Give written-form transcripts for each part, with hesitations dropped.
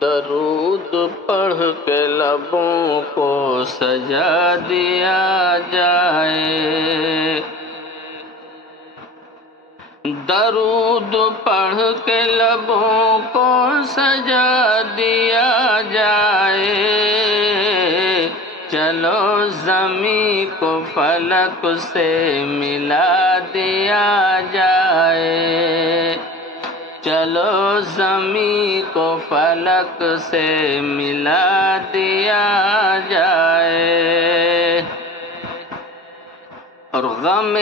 درود پڑھ کے لبوں کو سجا دیا جائے، درود پڑھ کے لبوں کو سجا دیا جائے، چلو زمین کو فلک سے ملا دیا جائے، چلو زمین کو فلک سے ملا دیا جائے، اور غم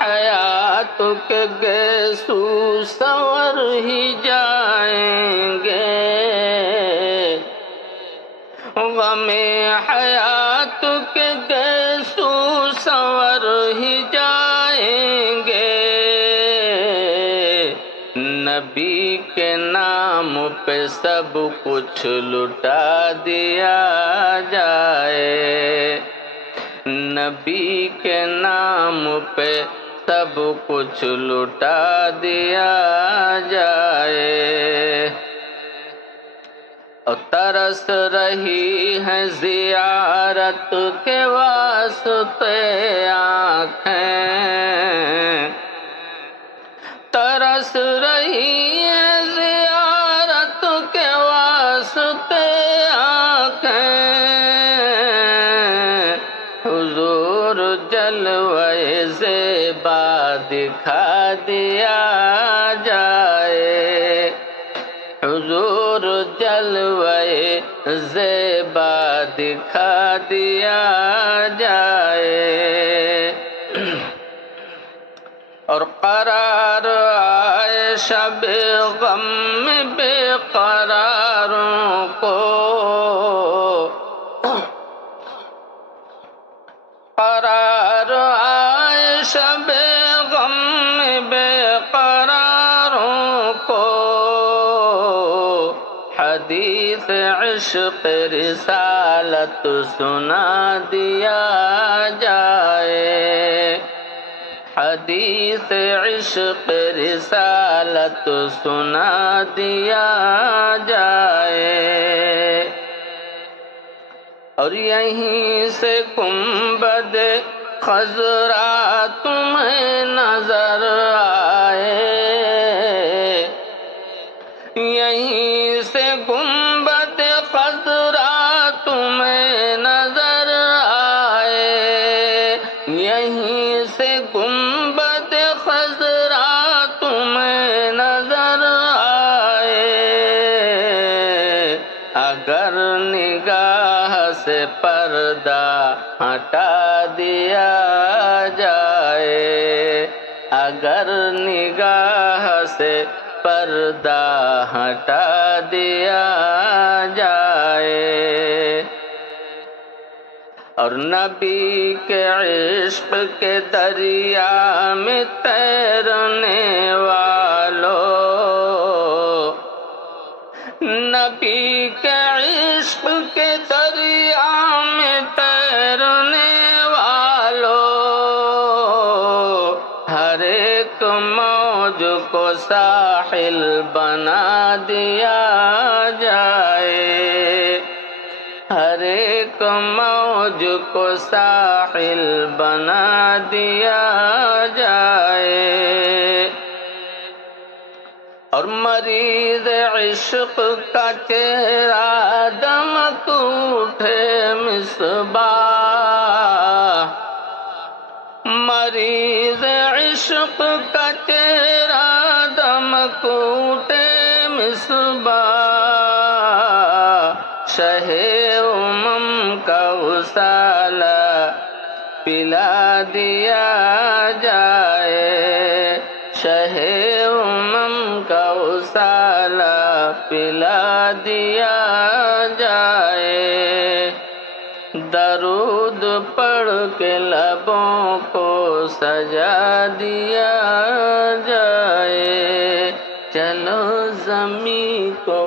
حیات کے گیسو سنور ہی جائیں گے، غم حیات کے گیسو سنور ہی جائیں گے، نبی کے نام پہ سب کچھ لٹا دیا جائے، نبی کے نام پہ سب کچھ لٹا دیا جائے، اور ترس رہی ہے زیارت کے واسطے آنکھیں، ترس رہی ہے زیارت کے واسطے آنکھیں، حضور جلوے زیبا دکھا دیا جائے، حضور جلوے زیبا دکھا دیا جائے، اور قرار آئے شب غم میں بے قراروں کو، قرار آئے شب غم میں بے قراروں کو، حدیث عشق رسالت سنا دیا جائے، حدیث عشق رسالت سنا دیا جائے، اور یہیں سے گنبد خضرا تمہیں نظر آئے، یہیں سے گنبد خضرا تمہیں نظر آئے، یہیں سے گنبد خضرا تمہیں نظر آئے، اگر نگاہ سے پردہ ہٹا دیا جائے، اگر نگاہ سے پردہ ہٹا دیا جائے، اور نبی کے عشق کے دریا میں تیرنے والو، نبی کے عشق کے دریا میں تیرنے والو، ہر ایک موج کو ساحل بنا دیا جائے، ہر ایک موج کو ساحل بنا دیا جائے، اور مریض عشق کا چہرہ دمک اٹھے مصباح، مریض عشق کا چہرہ دمک اٹھے مصباح، شہ امم کا غسالہ پلا دیا جائے، شہ امم کا غسالہ پلا دیا جائے، درود پڑھ کے لبوں کو سجا دیا جائے، چلو زمین کو